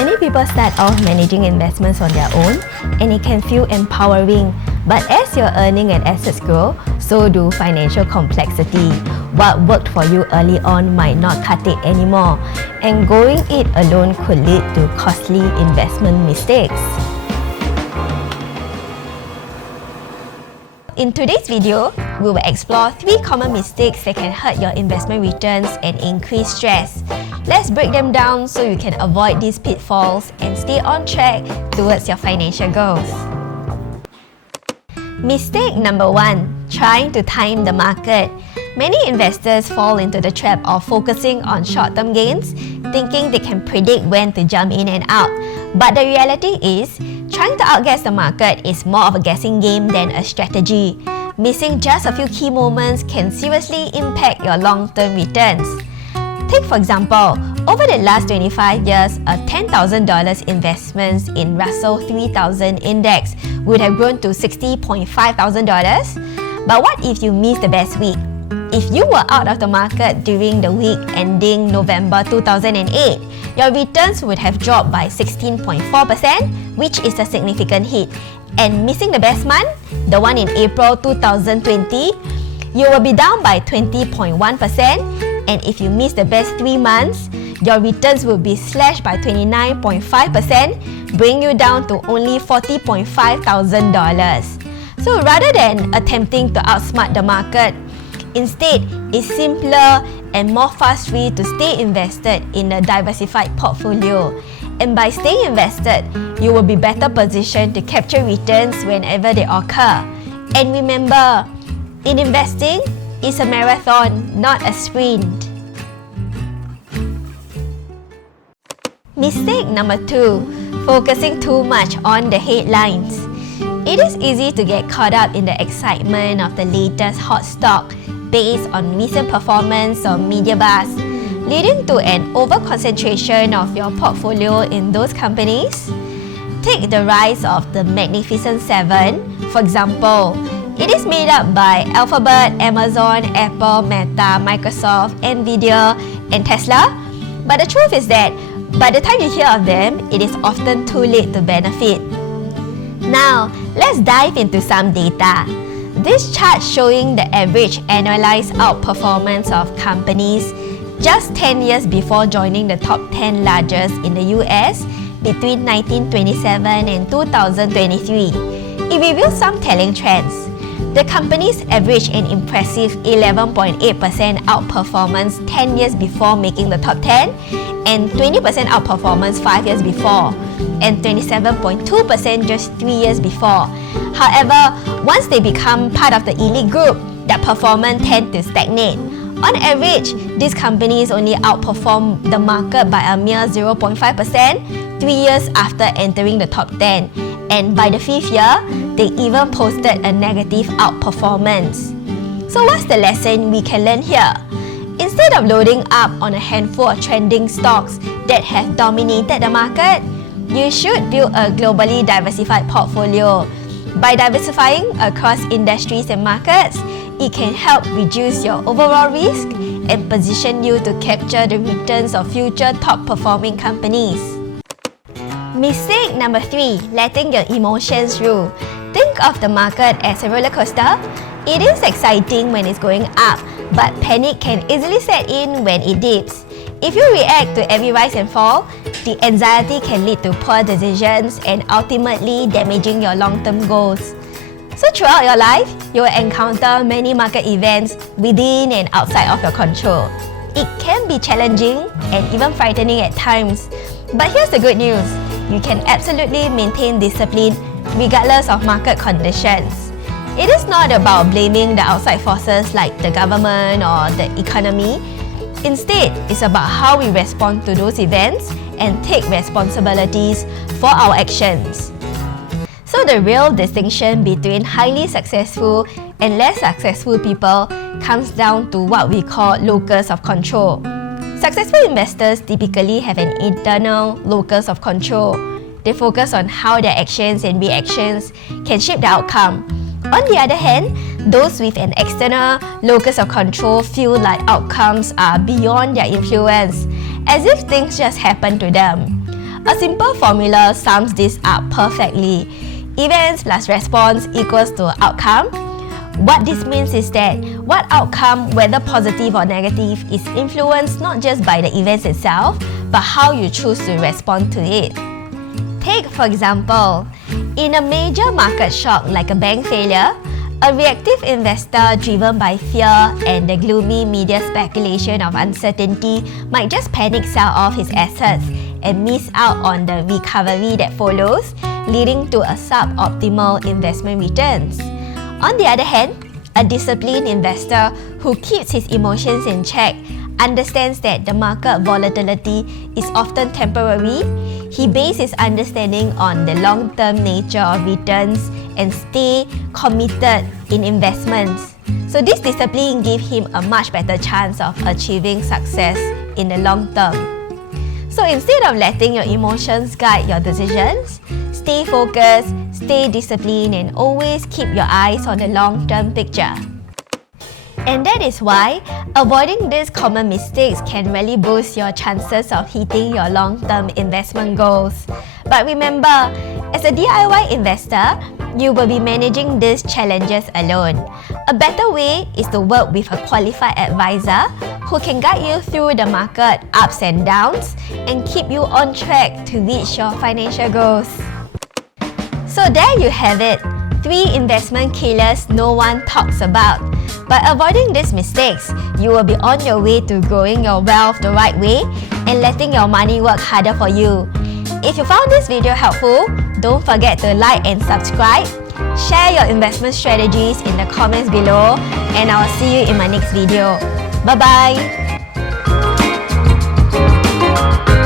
Many people start off managing investments on their own, and it can feel empowering. But as your earning and assets grow, so do financial complexity. What worked for you early on might not cut it anymore, and going it alone could lead to costly investment mistakes. In today's video, we will explore 3 common mistakes that can hurt your investment returns and increase stress. Let's break them down so you can avoid these pitfalls and stay on track towards your financial goals. Mistake number 1. Trying to time the market. Many investors fall into the trap of focusing on short-term gains, thinking they can predict when to jump in and out. But the reality is, trying to outguess the market is more of a guessing game than a strategy. Missing just a few key moments can seriously impact your long-term returns. Take for example, over the last 25 years, a $10,000 investments in Russell 3000 index would have grown to $60,500. But what if you missed the best week? If you were out of the market during the week ending November 2008, your returns would have dropped by 16.4%, which is a significant hit. And missing the best month, the one in April 2020, you will be down by 20.1%. And if you miss the best 3 months, your returns will be slashed by 29.5%, bringing you down to only $40,500. So rather than attempting to outsmart the market, instead, it's simpler and more fuss-free to stay invested in a diversified portfolio. And by staying invested, you will be better positioned to capture returns whenever they occur. And remember, in investing, it's a marathon, not a sprint. Mistake number 2. Focusing too much on the headlines. It is easy to get caught up in the excitement of the latest hot stock based on recent performance or media buzz, leading to an over-concentration of your portfolio in those companies. Take the rise of the Magnificent Seven, for example. It is made up by Alphabet, Amazon, Apple, Meta, Microsoft, Nvidia, and Tesla. But the truth is that by the time you hear of them, it is often too late to benefit. Now, let's dive into some data. This chart showing the average annualized outperformance of companies just 10 years before joining the top 10 largest in the US between 1927 and 2023. It reveals some telling trends. The companies averaged an impressive 11.8% outperformance 10 years before making the top 10 and 20% outperformance 5 years before and 27.2% just 3 years before. However, once they become part of the elite group, their performance tends to stagnate. On average, these companies only outperform the market by a mere 0.5% 3 years after entering the top 10. And by the 5th year, they even posted a negative outperformance. So what's the lesson we can learn here? Instead of loading up on a handful of trending stocks that have dominated the market, you should build a globally diversified portfolio. By diversifying across industries and markets, it can help reduce your overall risk and position you to capture the returns of future top-performing companies. Mistake number 3. Letting your emotions rule. Think of the market as a roller coaster. It is exciting when it's going up, but panic can easily set in when it dips. If you react to every rise and fall, the anxiety can lead to poor decisions and ultimately damaging your long-term goals. So throughout your life, you will encounter many market events within and outside of your control. It can be challenging and even frightening at times. But here's the good news. You can absolutely maintain discipline regardless of market conditions. It is not about blaming the outside forces like the government or the economy. Instead, it's about how we respond to those events and take responsibilities for our actions. So the real distinction between highly successful and less successful people comes down to what we call locus of control. Successful investors typically have an internal locus of control. They focus on how their actions and reactions can shape the outcome. On the other hand, those with an external locus of control feel like outcomes are beyond their influence, as if things just happen to them. A simple formula sums this up perfectly. Events plus response equals to outcome. What this means is that what outcome, whether positive or negative, is influenced not just by the events itself, but how you choose to respond to it. Take, for example, in a major market shock like a bank failure, a reactive investor driven by fear and the gloomy media speculation of uncertainty might just panic sell off his assets and miss out on the recovery that follows, leading to a suboptimal investment returns. On the other hand, a disciplined investor who keeps his emotions in check understands that the market volatility is often temporary. He bases his understanding on the long-term nature of returns and stay committed in investments. So this discipline gives him a much better chance of achieving success in the long term. So instead of letting your emotions guide your decisions, stay focused, stay disciplined, and always keep your eyes on the long-term picture. And that is why avoiding these common mistakes can really boost your chances of hitting your long-term investment goals. But remember, as a DIY investor, you will be managing these challenges alone. A better way is to work with a qualified advisor who can guide you through the market ups and downs and keep you on track to reach your financial goals. So there you have it, 3 investment killers no one talks about. By avoiding these mistakes, you will be on your way to growing your wealth the right way and letting your money work harder for you. If you found this video helpful, don't forget to like and subscribe. Share your investment strategies in the comments below, and I will see you in my next video. Bye bye!